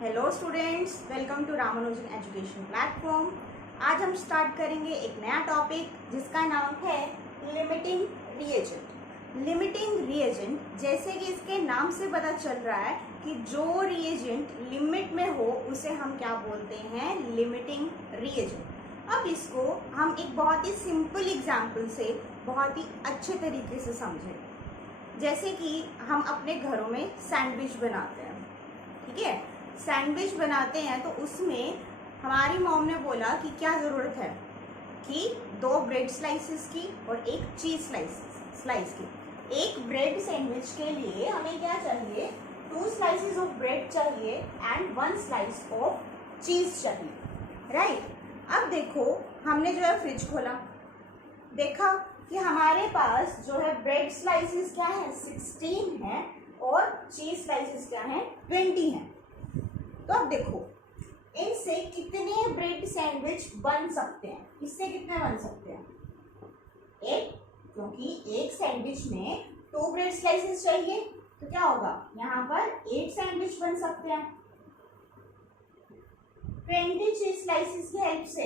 Hello students, welcome to Ramanujan education platform. आज हम start करेंगे एक नया टॉपिक जिसका नाम है लिमिटिंग रिएजेंट। लिमिटिंग रिएजेंट, जैसे कि इसके नाम से पता चल रहा है कि जो रिएजेंट लिमिट में हो उसे हम क्या बोलते हैं, लिमिटिंग रिएजेंट। अब इसको हम एक बहुत ही सिंपल एग्जाम्पल से बहुत ही अच्छे तरीके से समझें। जैसे कि हम अपने घरों में सैंडविच बनाते हैं, ठीक है। सैंडविच बनाते हैं तो उसमें हमारी मॉम ने बोला कि क्या ज़रूरत है कि 2 ब्रेड स्लाइसेस की और 1 चीज़ स्लाइस की। एक ब्रेड सैंडविच के लिए हमें क्या चाहिए, 2 स्लाइसेस ऑफ ब्रेड चाहिए एंड 1 स्लाइस ऑफ चीज़ चाहिए, राइट। अब देखो, हमने जो है फ्रिज खोला, देखा कि हमारे पास जो है ब्रेड स्लाइसेस क्या है, 16 है और चीज़ स्लाइसेस क्या है, 20 है। तो अब देखो, इनसे कितने ब्रेड सैंडविच बन सकते हैं, इससे कितने बन सकते हैं, 1, क्योंकि एक सैंडविच में 2 ब्रेड स्लाइसेस चाहिए, तो क्या होगा, यहाँ पर 8 सैंडविच बन सकते हैं। 20 चीज स्लाइसेस की हेल्प से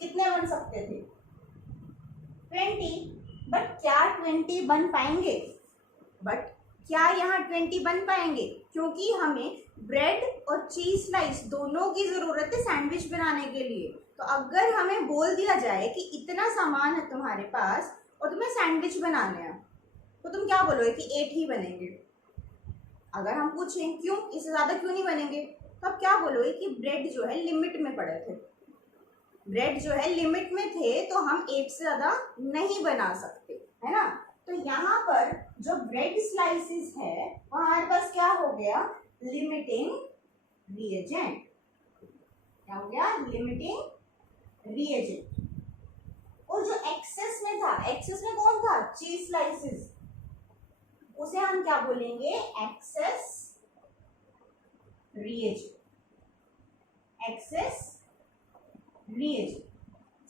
कितने बन सकते थे, 20। बट क्या 20 बन पाएंगे, क्या यहाँ 20 बन पाएंगे, क्योंकि हमें ब्रेड और चीज स्लाइस दोनों की जरूरत है सैंडविच बनाने के लिए। तो अगर हमें बोल दिया जाए कि इतना सामान है तुम्हारे पास और तुम्हें सैंडविच बनाने हैं, तो तुम क्या बोलोगे कि 8 ही बनेंगे। अगर हम पूछें क्यों, इससे ज्यादा क्यों नहीं बनेंगे, तो आप क्या बोलोगे कि ब्रेड जो है लिमिट में पड़े थे, ब्रेड जो है लिमिट में थे, तो हम 8 से ज्यादा नहीं बना सकते, है ना। तो यहाँ पर जो ब्रेड स्लाइसेस है वो हमारे पास क्या हो गया, लिमिटिंग रिएजेंट। क्या हो गया, लिमिटिंग रिएजेंट। और जो एक्सेस में था, एक्सेस में कौन था, चीज स्लाइसेस, उसे हम क्या बोलेंगे, एक्सेस रिएजेंट। एक्सेस रिएजेंट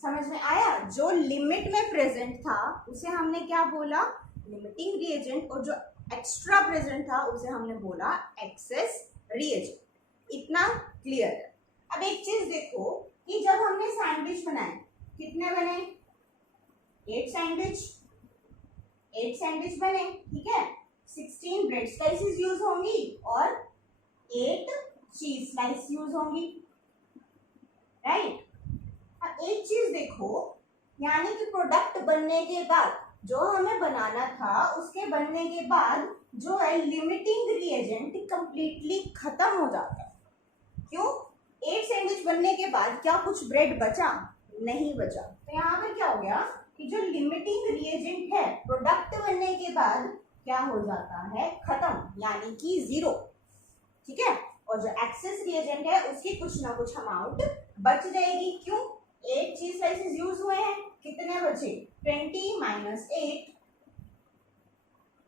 समझ में आया। जो लिमिट में प्रेजेंट था उसे हमने क्या बोला, लिमिटिंग रिएजेंट, और जो एक्स्ट्रा प्रेजेंट था उसे हमने बोला एक्सेस रिएजेंट। इतना क्लियर है। अब एक चीज देखो कि जब हमने सैंडविच बनाए, कितने बने, 8 सैंडविच बने, ठीक है। 16 ब्रेड स्लाइसेस यूज होंगी और 8 चीज स्लाइस यूज होंगी, राइट। अब एक चीज देखो, यानी कि प्रोडक्ट बनने के बाद जो हमें बनाना था, उसके बनने के बाद जो है लिमिटिंग रिएजेंट कंप्लीटली खत्म हो जाता है। क्यों, 8 सैंडविच बनने के बाद क्या कुछ ब्रेड बचा, नहीं बचा। तो यहाँ पर क्या हो गया कि जो लिमिटिंग रिएजेंट है प्रोडक्ट बनने के बाद क्या हो जाता है, खत्म, यानी कि 0, ठीक है। और जो एक्सेस रिएजेंट है उसकी कुछ ना कुछ अमाउंट बच जाएगी। क्यों, 8 चीज स्लाइसेस यूज हुए हैं, कितने बचे, 20 माइनस 8,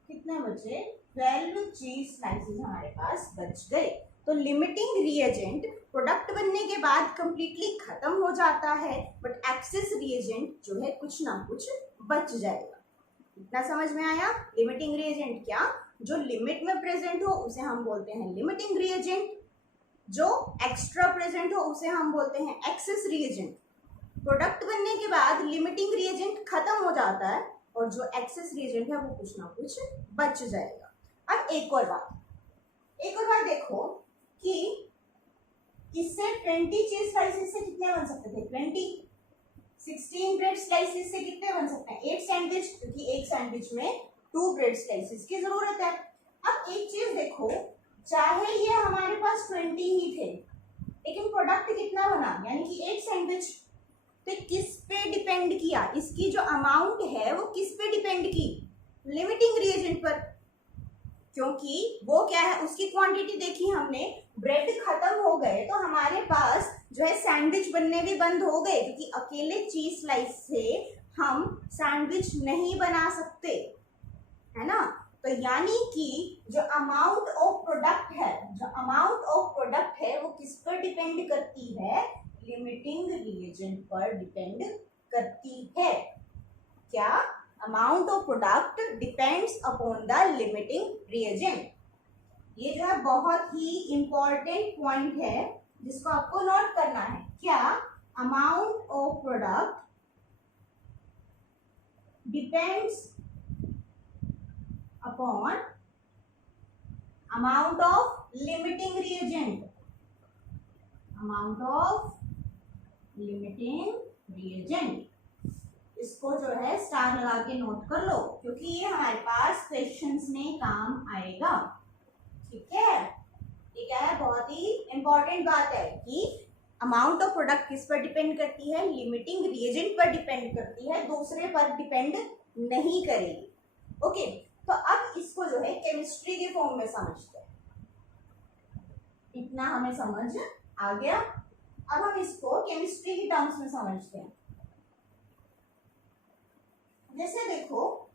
कितने बचे, 12 चीज स्लाइसेस हमारे पास बच गए। तो लिमिटिंग रिएजेंट प्रोडक्ट बनने के बाद कंप्लीटली खत्म हो जाता है, बट एक्सेस रिएजेंट जो है कुछ ना कुछ बच जाएगा। इतना समझ में आया। लिमिटिंग रिएजेंट क्या, जो लिमिट में प्रेजेंट हो उसे हम बोलते हैं लिमिटिंग रिएजेंट, जो एक्स्ट्रा प्रेजेंट हो उसे हम बोलते हैं एक्सेस रिएजेंट। प्रोडक्ट बनने के बाद लिमिटिंग रिएजेंट खत्म हो जाता है और जो एक्सेस रिएजेंट है वो कुछ ना कुछ बच जाएगा। अब एक और बात देखो कि इससे 20 चीज स्लाइसेस से कितने बन सकते थे, 20। 16 ब्रेड स्लाइसेस से कितने बन सकते हैं, 8 सैंडविच, क्योंकि एक सैंडविच में 2 ब्रेड स्लाइसेस की जरूरत है। अब एक चीज देखो, चाहे ये हमारे पास 20 ही थे, लेकिन प्रोडक्ट कितना बना, यानी कि 8 सैंडविच। तो किस पे डिपेंड किया, इसकी जो अमाउंट है वो किस पे डिपेंड की, लिमिटिंग रिएजेंट पर, क्योंकि वो क्या है, उसकी क्वांटिटी देखी हमने, ब्रेड खत्म हो गए तो हमारे पास जो है सैंडविच बनने भी बंद हो गए, क्योंकि अकेले चीज स्लाइस से हम सैंडविच नहीं बना सकते, है ना। तो यानी कि जो अमाउंट ऑफ प्रोडक्ट है वो किस पर डिपेंड करती है, लिमिटिंग रिएजेंट पर डिपेंड करती है। क्या, amount of product depends upon the limiting reagent. ये जो है बहुत ही इंपॉर्टेंट पॉइंट है जिसको आपको नोट करना है। क्या? Amount of product depends upon amount of limiting reagent. Amount of limiting reagent, इसको जो है स्टार लगा के नोट कर लो, क्योंकि ये हमारे पास क्वेश्चंस में काम आएगा। ठीक है, ये क्या है, बहुत ही इंपॉर्टेंट बात है कि अमाउंट ऑफ प्रोडक्ट किस पर डिपेंड करती है, लिमिटिंग रिएजेंट पर डिपेंड करती है, दूसरे पर डिपेंड नहीं करेगी। ओके, तो अब इसको जो है केमिस्ट्री के फॉर्म में समझते हैं। इतना हमें समझ आ गया। अब हम इसको केमिस्ट्री की टर्म्स में समझते हैं। जैसे देखो,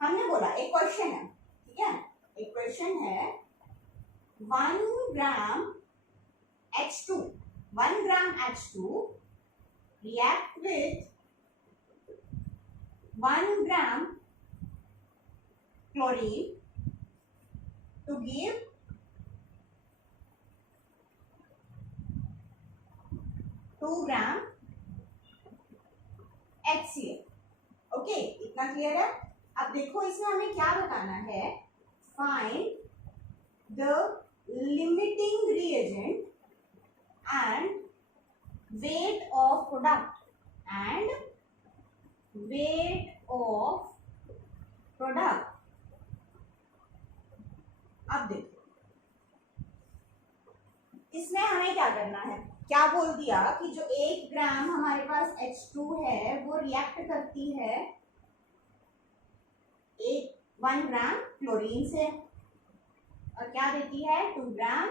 हमने बोला एक क्वेश्चन है, ठीक है, एक क्वेश्चन है 1 ग्राम H2, 1 gram H2 react with 1 gram chlorine to give 2 gram HCl। Okay, इतना क्लियर है। अब देखो इसमें हमें क्या बताना है, find the limiting reagent and weight of product and weight of product। अब देखो इसमें हमें क्या करना है, क्या बोल दिया कि जो 1 ग्राम हमारे पास H2 है वो रिएक्ट करती है 1 ग्राम क्लोरीन से और क्या देती है 2 ग्राम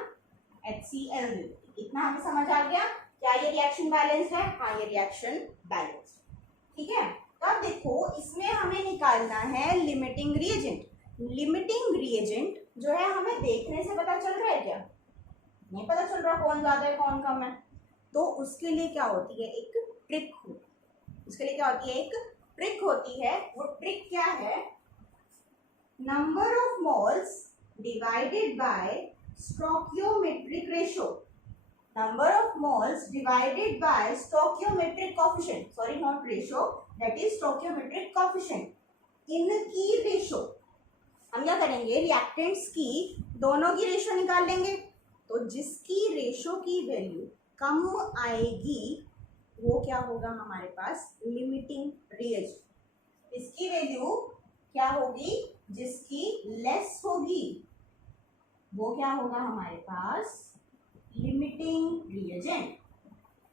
HCl देती है। इतना हमें समझ आ गया। क्या ये रिएक्शन बैलेंस्ड है? हाँ, ये रिएक्शन बैलेंस्ड। ठीक है, तो अब देखो इसमें हमें निकालना है लिमिटिंग रिएजेंट। लिमिटिंग रिएजेंट जो है हमें देखने से पता चल रहा है क्या? नहीं पता चल रहा कौन ज्यादा है कौन कम है। तो उसके लिए क्या होती है, एक ट्रिक होती है। उसके लिए क्या होती है, एक ट्रिक होती है। वो ट्रिक क्या है, number of moles divided by stoichiometric ratio. Number of moles divided by stoichiometric coefficient, sorry not ratio, that is stoichiometric coefficient, इनकी रेशो। हम क्या करेंगे, रिएक्टेंट्स की दोनों की रेशो निकाल लेंगे। तो जिसकी रेशो की वैल्यू कम आएगी वो क्या होगा हमारे पास, लिमिटिंग रिएजेंट। इसकी वैल्यू क्या होगी, जिसकी लेस होगी वो क्या होगा हमारे पास, लिमिटिंग रिएजेंट।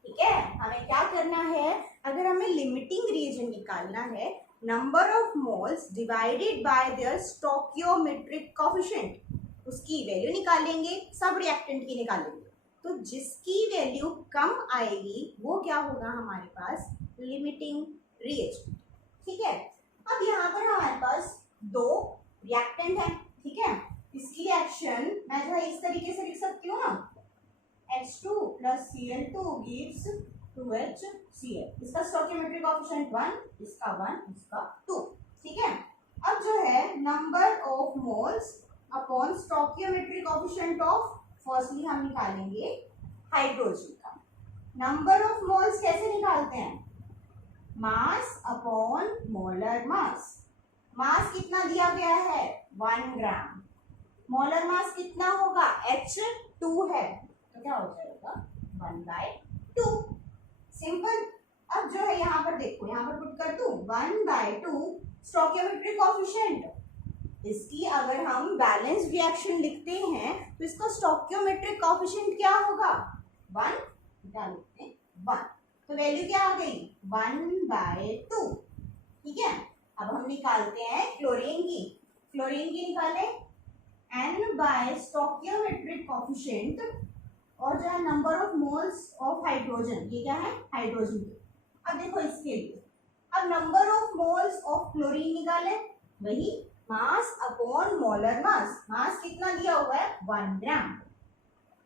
ठीक है, हमें क्या करना है, अगर हमें लिमिटिंग रिएजेंट निकालना है, number of moles divided by there stoichiometric coefficient, उसकी वैल्यू निकालेंगे, सब रिएक्टेंट की निकालेंगे। तो जिसकी वैल्यू कम आएगी वो क्या होगा हमारे पास, लिमिटिंग रिएजेंट। ठीक है, अब यहाँ पर हमारे पास 2 रिएक्टेंट है। ठीक है, इसकी रिएक्शन मैं जो है इस तरीके से लिख सकती हूँ ना, H2 plus Cl2 gives 2HCl। इसका स्टोइकियोमेट्रिक कोएफिशिएंट 1, इसका 1, इसका 2। ठीक है, अब जो है number of moles upon stoichiometric coefficient of, firstly हम निकालेंगे हाइड्रोजन का। नंबर ऑफ मोल्स कैसे निकालते हैं, मास अपॉन मोलर मास। मास कितना दिया गया है, 1 ग्राम। मोलर मास कितना होगा, H2 है, तो क्या हो जाएगा 1/2। सिंपल। अब जो है यहाँ पर देखो, यहाँ पर पुट कर दूं 1/2 स्टोइकियोमेट्रिक कोएफिशिएंट। इसकी अगर हम बैलेंस रिएक्शन लिखते हैं तो इसका स्टोइकियोमेट्रिक कोएफिशिएंट क्या होगा, 1, क्या लिखते हैं 1। तो वैल्यू क्या आ गई, 1/2। ठीक है, अब हम निकालते हैं क्लोरीन की। क्लोरीन की निकाले N बाय स्टोइकियोमेट्रिक कोएफिशिएंट और जो है number of moles of hydrogen, ये क्या है हाइड्रोजन। अब देखो इसके लिए, अब number of moles of chlorine निकाले, वही मास अपॉन मोलर मास। मास कितना दिया हुआ है, 1 ग्राम,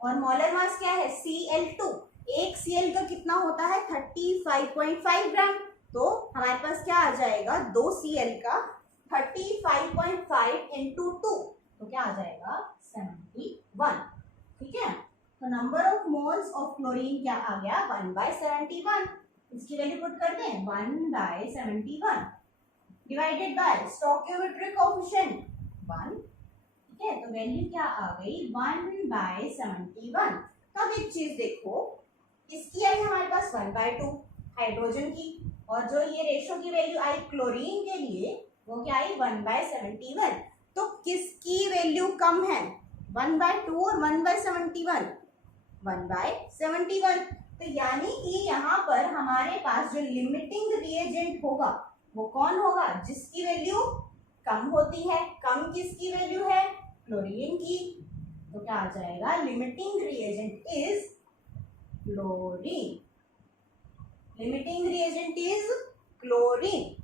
और मोलर मास क्या है, Cl2। एक Cl का कितना होता है, 35.5 ग्राम। तो हमारे पास क्या आ जाएगा, 2 Cl का 35.5 × 2, तो क्या आ जाएगा 71। ठीक है, तो number of moles of chlorine क्या आ गया 1/71। इसकी वैल्यू पुट कर दें 1/71 डिवाइडेड बाय स्टोइकियोमेट्रिक कोएफिशिएंट 1। ठीक है, तो वैल्यू क्या आ गई 1/71। अब एक चीज देखो, इसकी आई हमारे पास 1/2 हाइड्रोजन की, और जो ये रेशो की वैल्यू आई क्लोरीन के लिए वो क्या आई 1/71। तो किसकी वैल्यू कम है 1/2 और 1/71? 1/71। तो यानी कि यहाँ पर हमारे पास जो लिमिटिंग रिएजेंट होगा वो कौन होगा, जिसकी वैल्यू कम होती है। कम किसकी वैल्यू है, क्लोरीन की। तो क्या आ जाएगा, limiting reagent is chlorine. Limiting reagent is chlorine.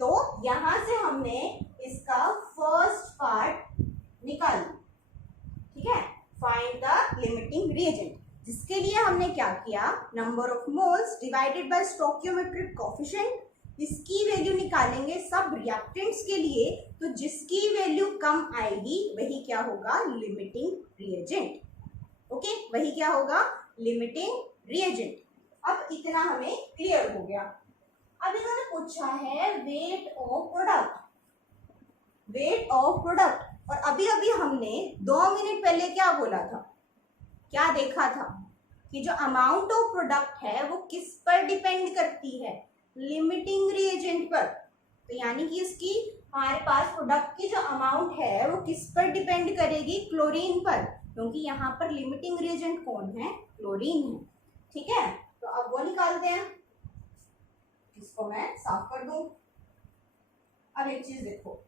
तो यहां से हमने इसका फर्स्ट पार्ट निकाल लिया। ठीक है, फाइंड द लिमिटिंग रिएजेंट, जिसके लिए हमने क्या किया, number of moles divided by stoichiometric coefficient. इसकी वैल्यू निकालेंगे सब रिएक्टेंट्स के लिए, तो जिसकी वैल्यू कम आएगी वही क्या होगा, लिमिटिंग रिएजेंट। ओके, वही क्या होगा, लिमिटिंग रिएजेंट। अब इतना हमें क्लियर हो गया। अब इन्होंने पूछा है weight of product. Weight of product, और अभी अभी हमने 2 मिनट पहले क्या बोला था, क्या देखा था कि जो अमाउंट ऑफ प्रोडक्ट है वो किस पर डिपेंड करती है, लिमिटिंग रिएजेंट पर। तो यानी कि इसकी हमारे पास प्रोडक्ट की जो अमाउंट है वो किस पर डिपेंड करेगी, क्लोरीन पर, क्योंकि यहाँ पर लिमिटिंग रिएजेंट कौन है, क्लोरीन है। ठीक है, तो अब वो निकालते हैं, इसको मैं साफ कर दूं। अब एक चीज देखो,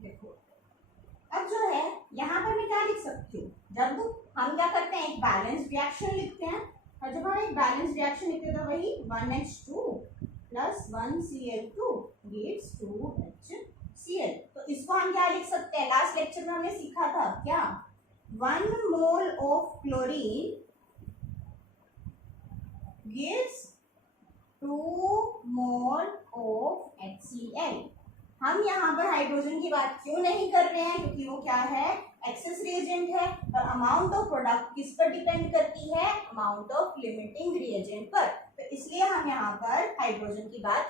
देखो अब जो है यहाँ पर मैं क्या लिख सकती हूँ, जब हम क्या करते हैं एक बैलेंस रिएक्शन लिखते हैं, और जब हम एक बैलेंस रिएक्शन लिखते हैं तो वही 1H2 + 1Cl2 gives 2HCl। तो इसको हम क्या लिख सकते हैं, लास्ट लेक्चर में हमने सीखा था क्या, 1 mole of chlorine gives 2 mole of HCl। हम यहाँ पर हाइड्रोजन की बात क्यों नहीं कर रहे हैं, क्योंकि वो क्या है, एक्सेस रिएजेंट है, और अमाउंट ऑफ प्रोडक्ट किस पर डिपेंड करती है, अमाउंट ऑफ लिमिटिंग रिएजेंट पर। तो इसलिए हम यहाँ पर हाइड्रोजन की बात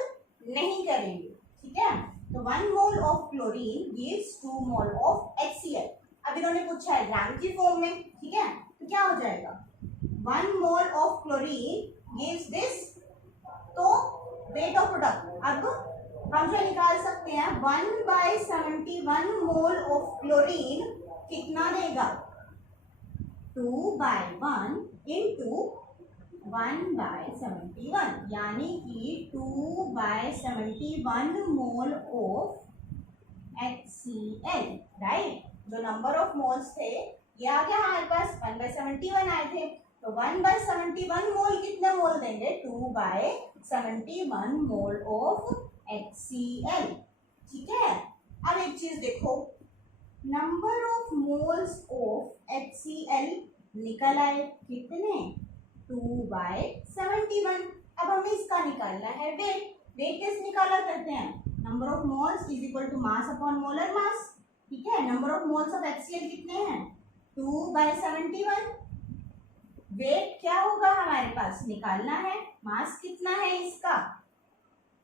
नहीं करेंगे। ठीक है, तो 1 mole of chlorine gives 2 mole of HCl। अब इन्होंने पूछा है ग्राम की फॉर्म में। ठीक है, तो क्या हो जाएगा, 1 mole of chlorine gives this, तो वेट ऑफ प्रोडक्ट अब हम जो निकाल सकते हैं 1/71 मोल ऑफ क्लोरीन कितना देगा, 2/1 इंटू 1/71, यानी कि 2/71 मोल ऑफ HCl। राइट, जो नंबर ऑफ मोल्स थे ये आ गया हमारे पास 1/71 आए थे, तो 1/71 मोल कितने मोल देंगे, 2/71 मोल ऑफ HCl। ठीक है, अब एक चीज देखो, number of moles of HCl निकल आए कितने, 2/71। अब हमें इसका निकालना है वेट। वेट कैसे निकाला करते हैं, number of moles is equal to mass upon molar mass. ठीक है, number of moles of HCl कितने हैं, 2/71। वेट क्या होगा हमारे पास, निकालना है, मास कितना है इसका,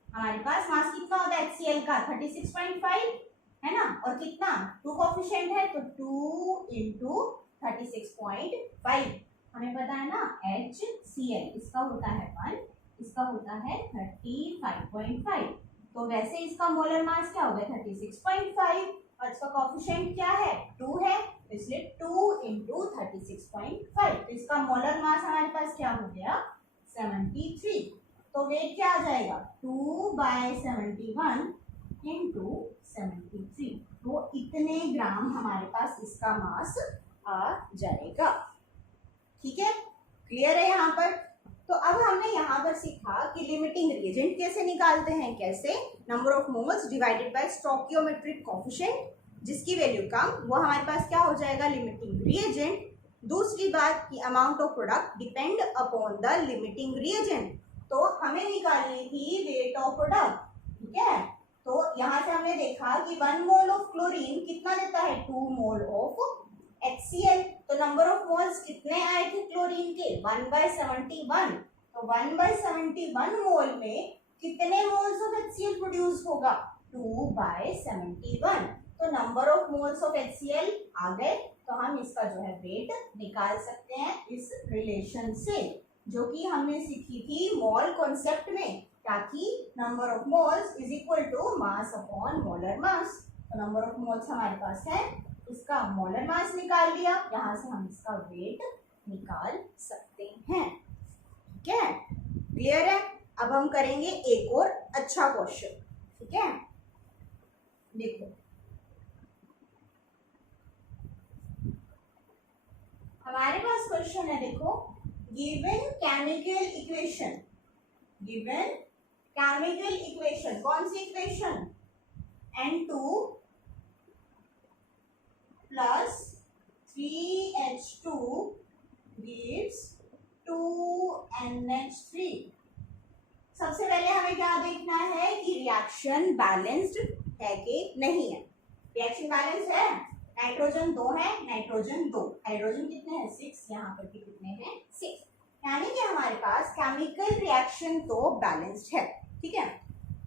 हमारे पास मास कितना होता है HCl का 36.5 है ना, और कितना 2 कोएफिशिएंट है, तो 2 इंटू 36.5 हमें पता है ना, HCl इसका होता है 1, इसका होता है 35.5। तो वैसे इसका मोलर मास क्या होगा 36.5, और इसका कोएफिशिएंट क्या है 2 है, इसलिए 2 इंटू 36.5। तो इसका मोलर मास हमारे पास क्या हो गया 73। तो वेट क्या आ जाएगा 2/71 इंटू 73, तो इतने ग्राम हमारे पास इसका मास आ जाएगा। ठीक है, क्लियर है यहाँ पर। तो अब हमने यहाँ पर सीखा कि लिमिटिंग रिएजेंट कैसे निकालते हैं, कैसे, number of moles divided by stoichiometric coefficient, जिसकी वैल्यू कम वो हमारे पास क्या हो जाएगा, लिमिटिंग रिएजेंट। दूसरी बात कि amount of product depend upon the limiting reagent, तो हमें निकालनी थी वेट ऑफ प्रोडक्ट, ठीक है। तो यहाँ से हमने देखा कि 1 मोल ऑफ क्लोरीन कितना देता है, 2 मोल ऑफ HCl। तो नंबर ऑफ मोल्स कितने आए थे क्लोरीन के, 1/71। तो 1/71 मोल में कितने मोल्स ऑफ HCl प्रोड्यूस होगा, 2/71। तो number of moles of HCl आ गए, तो हम इसका जो है वेट निकाल सकते हैं इस रिलेशन से, जो कि हमने सीखी थी मोल कॉन्सेप्ट में, ताकि number of moles is equal to mass upon molar mass. तो नंबर ऑफ मोल्स हमारे पास है, इसका मोलर मास निकाल लिया, यहाँ से हम इसका वेट निकाल सकते हैं, ठीक है। क्लियर है। अब हम करेंगे एक और अच्छा क्वेश्चन, ठीक है। देखो हमारे पास क्वेश्चन है, देखो given chemical equation, given chemical equation, कौन सी equation, N2 plus 3H2 gives 2NH3। सबसे पहले हमें क्या देखना है कि रिएक्शन बैलेंस्ड है कि नहीं है। रिएक्शन बैलेंस है, नाइट्रोजन 2 है, नाइट्रोजन 2, हाइड्रोजन कितने हैं 6, यहाँ पर भी कितने हैं 6, यानी कि हमारे पास केमिकल रिएक्शन तो बैलेंस्ड है, ठीक है।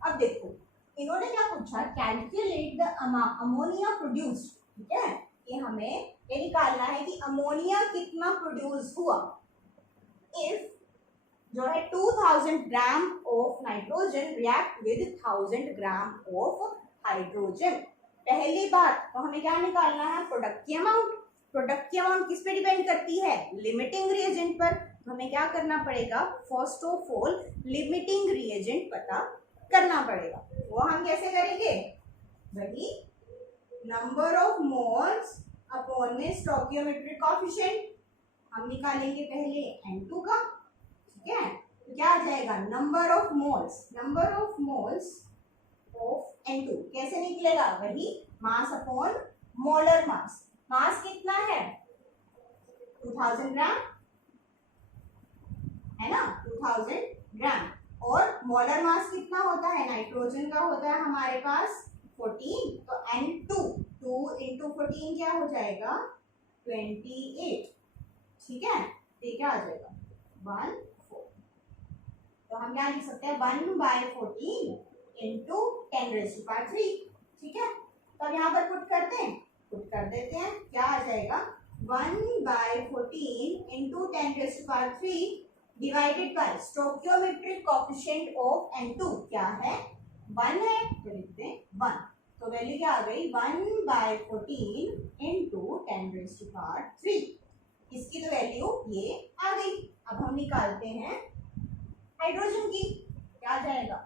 अब देखो इन्होंने क्या पूछा, कैलकुलेट द अमोनिया प्रोड्यूस्ड, ठीक है, कि हमें ये निकालना है कि अमोनिया कितना प्रोड्यूस हुआ इफ जो है 2000 gram of nitrogen react with 1000 gram of hydrogen. पहली बात तो हमें क्या निकालना है, प्रोडक्ट की अमाउंट। प्रोडक्ट की अमाउंट किस पे डिपेंड करती है, लिमिटिंग रिएजेंट पर। तो हमें क्या करना पड़ेगा, first of all limiting reagent पता करना पड़ेगा। वो हम कैसे करेंगे, वही नंबर ऑफ मोल्स अपॉन में स्टोइकियोमेट्रिक कोएफिशिएंट हम निकालेंगे पहले N2 का, ठीक है। तो क्या आ जाएगा, number of moles, number of moles of N2 कैसे निकलेगा, वही मास अपॉन मोलर मास। मास कितना है 2000 ग्राम है ना, 2000 ग्राम, और मोलर मास कितना होता है, नाइट्रोजन का होता है हमारे पास 14, तो N2 2 × 14 क्या हो जाएगा 28, ठीक है। तो क्या आ जाएगा 1/4। तो हम क्या लिख सकते हैं 1/14 × 10⁻³ ठीक है। तो अब यहाँ पर पुट करते हैं, पुट कर देते हैं, क्या आ जाएगा 1/14 × 10⁻³ divided by stoichiometric coefficient of N2 क्या है 1 है, तो लिखते हैं 1। तो वैल्यू क्या आ गई 1/14 × 10⁻³। इसकी तो वैल्यू ये आ गई। अब हम निकालते हैं हाइड्रोजन की, क्या आ जाएगा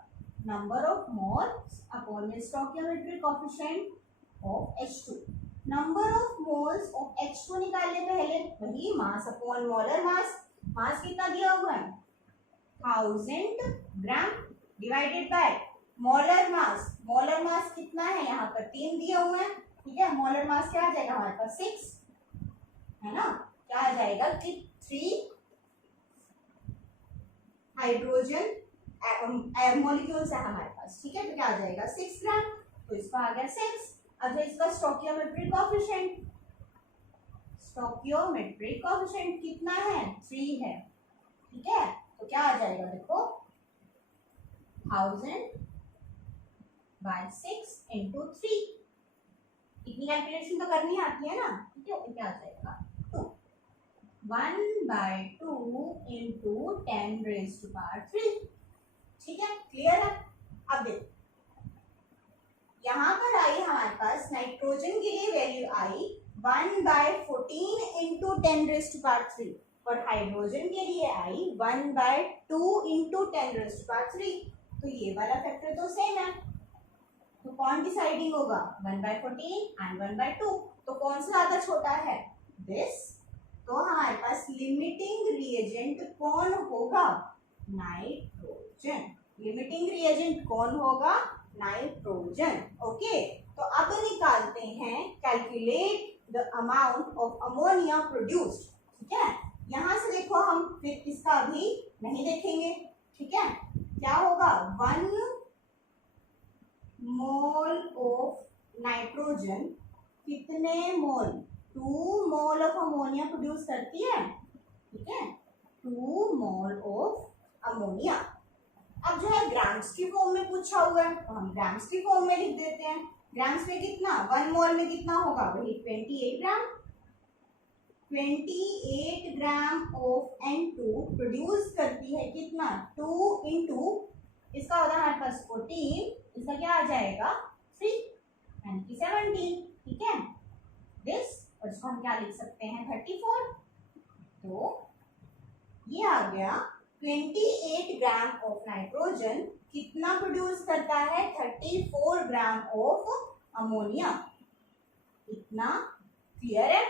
number of moles upon stoichiometric coefficient of H2। Number of moles of H2 निकालने पहले वही मास अपॉन मोलर मास। मास कितना दिया हुआ है 1000 gram divided by molar mass. Molar mass कितना है यहाँ पर 3 दिए हुए हैं, ठीक है। मोलर मास क्या आ जाएगा हमारे पास 6 है ना, क्या आ जाएगा कि 3 हाइड्रोजन मॉलिक्यूल्स है हमारे पास, ठीक है। तो क्या आ जाएगा 6 ग्राम, तो इसका आ गया 6। अब इसका स्टोइकियोमेट्रिक कोएफिशिएंट, स्टोइकियोमेट्रिक कोएफिशिएंट कितना है 3 है, ठीक है। तो क्या आ जाएगा देखो 1000/6 × 3, इतनी कैलकुलेशन तो करनी आती है ना, ठीक है। तो क्या आ जाएगा 2, 1/2 × 10⁻³, ठीक है। क्लियर है। अब देखो यहाँ पर आई हमारे पास नाइट्रोजन के लिए वैल्यू आई 1/14 × 10⁻³ और हाइड्रोजन के लिए आई 1/2 × 10⁻³। तो ये वाला फैक्टर तो सेम है, तो कौन डिसाइडिंग होगा 1/14 एंड 1/2। तो कौन सा ज्यादा छोटा है दिस। तो हमारे पास लिमिटिंग रिएजेंट कौन होगा नाइट्रोजन। लिमिटिंग रिएजेंट कौन होगा नाइट्रोजन। ओके, तो अब निकालते हैं calculate the amount of ammonia produced. ठीक है। यहां से देखो हम फिर इसका अभी नहीं देखेंगे, ठीक है। क्या होगा, 1 मोल ऑफ नाइट्रोजन कितने मोल, 2 मोल ऑफ अमोनिया प्रोड्यूस करती है, ठीक है, 2 मोल ऑफ अमोनिया। अब जो है ग्राम्स की फॉर्म में पूछा हुआ है तो हम ग्राम्स की फॉर्म में लिख देते हैं। ग्राम्स में कितना, 1 मोल में कितना होगा, वही 28 ग्राम। 28 ग्राम ऑफ N2 प्रोड्यूस करती है कितना, 2 इंटू इसका होता है हमारे पास 14, इसका क्या आ जाएगा 3 यानी कि 17, ठीक है। दिस और इसको हम क्या लिख सकते हैं 34। तो ये आ गया 28 ग्राम ऑफ नाइट्रोजन कितना प्रोड्यूस करता है, 34 ग्राम ऑफ अमोनिया। इतना क्लियर है,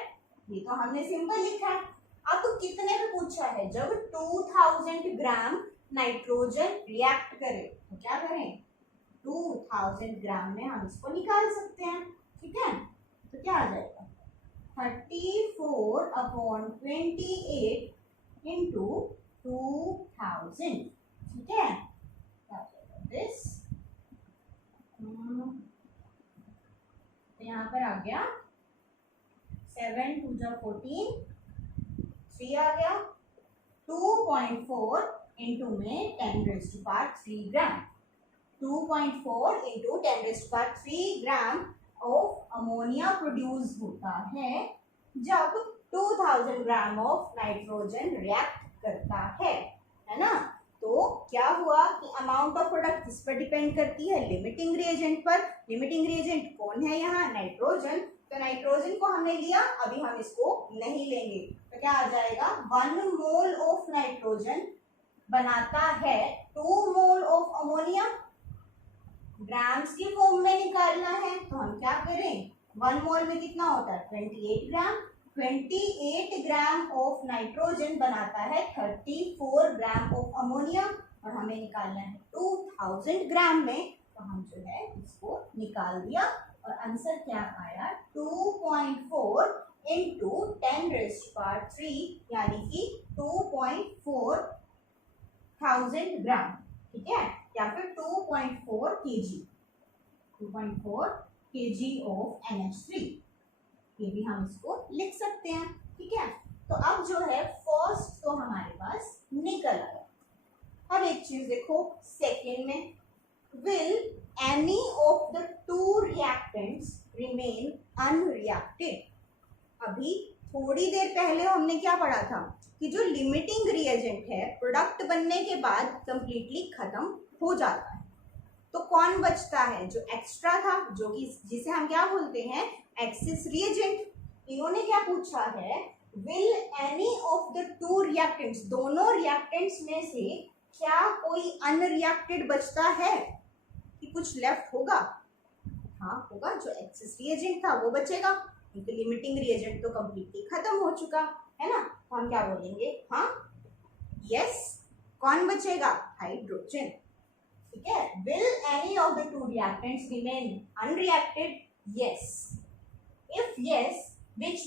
ये तो हमने सिंपल लिखा है। अब तो कितने पे पूछा है, जब 2000 ग्राम नाइट्रोजन रिएक्ट करे तो क्या करें, 2000 ग्राम में हम इसको निकाल सकते हैं, ठीक है। तो क्या आ जाएगा 34/28 इंटू 2000, ठीक है। दिस तो यहाँ पर आ गया 7 2 जा 14, 3 आ गया, 2.4 इंटू में 10⁻³ ग्राम, 2.4 into 10⁻³ gram of ammonia produce होता है जब 2000 ग्राम ऑफ नाइट्रोजन रिएक्ट करता है ना। तो क्या हुआ कि अमाउंट ऑफ प्रोडक्ट किस पर डिपेंड करती है, लिमिटिंग रिएजेंट पर। लिमिटिंग रिएजेंट कौन है यहाँ, नाइट्रोजन। तो नाइट्रोजन को हमने लिया, अभी हम इसको नहीं लेंगे, तो क्या आ जाएगा 1 मोल ऑफ नाइट्रोजन बनाता है 2 मोल ऑफ अमोनिया। ग्राम्स की फॉर्म में निकालना है तो हम क्या करें, 1 मोल में कितना होता है 28 ग्राम, 28 ग्राम ऑफ नाइट्रोजन बनाता है 34 ग्राम ऑफ अमोनिया, और हमें निकालना है 2000 ग्राम में, तो हम जो है इसको निकाल दिया और आंसर क्या आया 2.4 इंटू 10⁻³ यानी कि 2.4000 ग्राम, ठीक है, या फिर 2.4 kg, 2.4 kg ऑफ NH3, ये भी हम इसको लिख सकते हैं, ठीक है। तो अब जो है फर्स्ट तो हमारे पास निकल आया। अब एक चीज देखो सेकेंड में, will any of the 2 reactants remain unreacted। अभी थोड़ी देर पहले हमने क्या पढ़ा था कि जो लिमिटिंग रिएजेंट है प्रोडक्ट बनने के बाद कंप्लीटली खत्म हो जाता है, तो कौन बचता है, जो एक्स्ट्रा था, जो कि जिसे हम क्या बोलते हैं एक्सिस रिएजेंट। इन्होंने क्या पूछा है, will any of the 2 reactants, दोनों रिएक्टेंट्स में से क्या कोई अनरिएक्टेड बचता है, कि कुछ लेफ्ट होगा। हाँ होगा, जो एक्सिस रिएजेंट था वो बचेगा, क्योंकि लिमिटिंग रिएजेंट तो कंप्लीटली खत्म हो चुका है ना। तो हम क्या बोलेंगे, हाँ यस, कौन बचेगा हाइड्रोजन, ठीक है। Will any of the 2 reactants remain unreacted, yes. If yes, which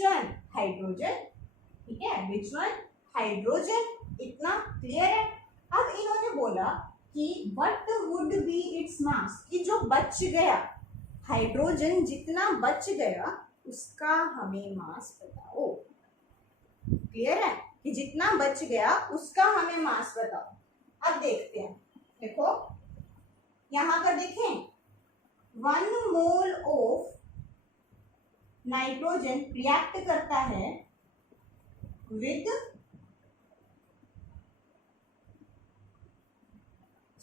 one hydrogen, ठीक है, which one हाइड्रोजन। इतना क्लियर है। अब इन्होंने बोला कि what would be its mass, कि जो बच गया हाइड्रोजन जितना बच गया उसका हमें मास बताओ। क्लियर है कि जितना बच गया उसका हमें मास बताओ। अब देखते हैं, देखो यहां पर देखें 1 मोल ऑफ नाइट्रोजन रिएक्ट करता है with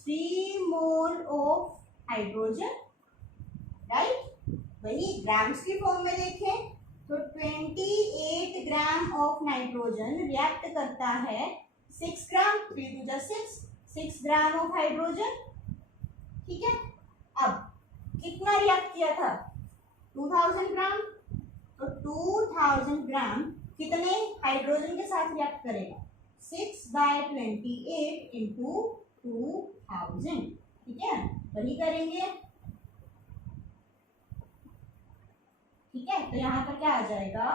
3 mole of hydrogen, right. वही ग्राम्स की फॉर्म में देखें तो 28 ग्राम ऑफ नाइट्रोजन रिएक्ट करता है 6 ग्राम, 3 2 जा 6 ग्राम ऑफ हाइड्रोजन, ठीक है। अब कितना रिएक्ट किया था 2000 ग्राम, तो 2000 ग्राम कितने हाइड्रोजन के साथ रिएक्ट करेगा 6/28 इंटू 2000, ठीक है, वही करेंगे, ठीक है। तो यहाँ पर क्या आ जाएगा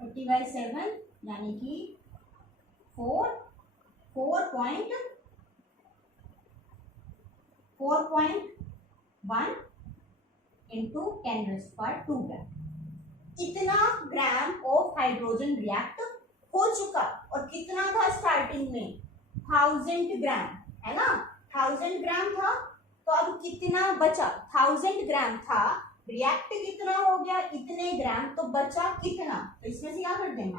40/7 यानी कि 4.1 into 10⁻². इतना ग्राम ऑफ हाइड्रोजन रिएक्ट हो चुका और कितना था स्टार्टिंग में 1000 ग्राम है ना, 1000 ग्राम था तो अब कितना बचा 1000 ग्राम था, रिएक्ट कितना हो गया इतने ग्राम तो बचा कितना, तो इसमें से क्या करते हैं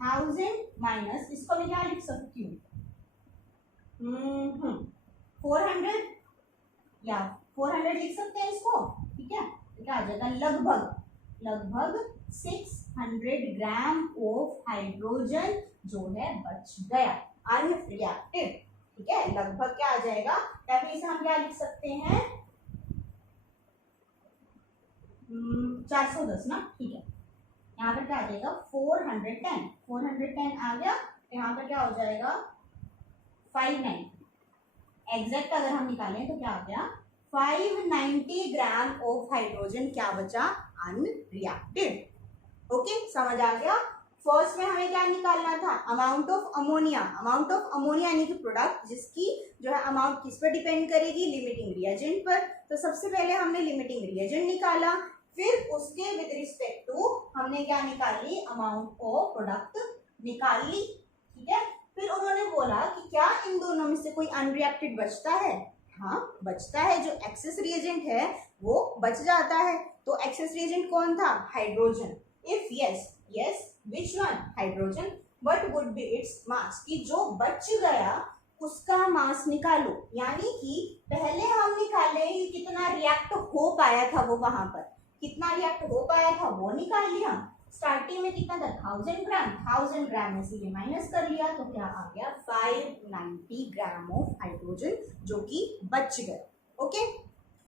-1000 माइनस इसको मैं क्या लिख सकती हूँ 400 या 400 लिख सकते हैं इसको, ठीक है। तो क्या आ जाएगा लगभग 600 ग्राम ऑफ हाइड्रोजन जो है बच गया अनरिएक्टेड, ठीक है। लगभग क्या आ जाएगा या फिर इसे हम क्या लिख सकते हैं 410 ना, ठीक है। यहाँ पर क्या आ जाएगा 410 आ गया, यहाँ पर क्या हो जाएगा 590, एग्जैक्ट अगर हम निकालें तो क्या आ गया 590 ग्राम ऑफ हाइड्रोजन क्या बचा अनरिएक्टेड। ओके, समझ आ गया। फर्स्ट में हमें क्या निकालना था अमाउंट ऑफ अमोनिया यानी कि प्रोडक्ट जिसकी जो है अमाउंट किस पर डिपेंड करेगी लिमिटिंग रिएजेंट पर। तो सबसे पहले हमने लिमिटिंग रिएजेंट निकाला, फिर उसके विद रिस्पेक्ट टू हमने क्या निकाली अमाउंट ऑफ प्रोडक्ट निकाल ली, ठीक है। फिर उन्होंने बोला कि क्या इन दोनों में से कोई अनरिएक्टेड बचता है, हाँ बचता है, जो एक्सेस रिएजेंट है वो बच जाता है। तो एक्सेस रिएजेंट कौन था hydrogen, if yes which one hydrogen, what would be its mass कि जो बच गया उसका मास निकालो, यानी कि पहले हम निकाले कितना रिएक्ट हो पाया था वो वहां पर कितना रिएक्ट हो पाया था वो निकाल लिया, स्टार्टिंग में कितना था 1000 ग्राम में से ये माइनस कर लिया तो क्या आ गया 590 ग्राम ऑफ हाइड्रोजन जो कि बच गए। ओके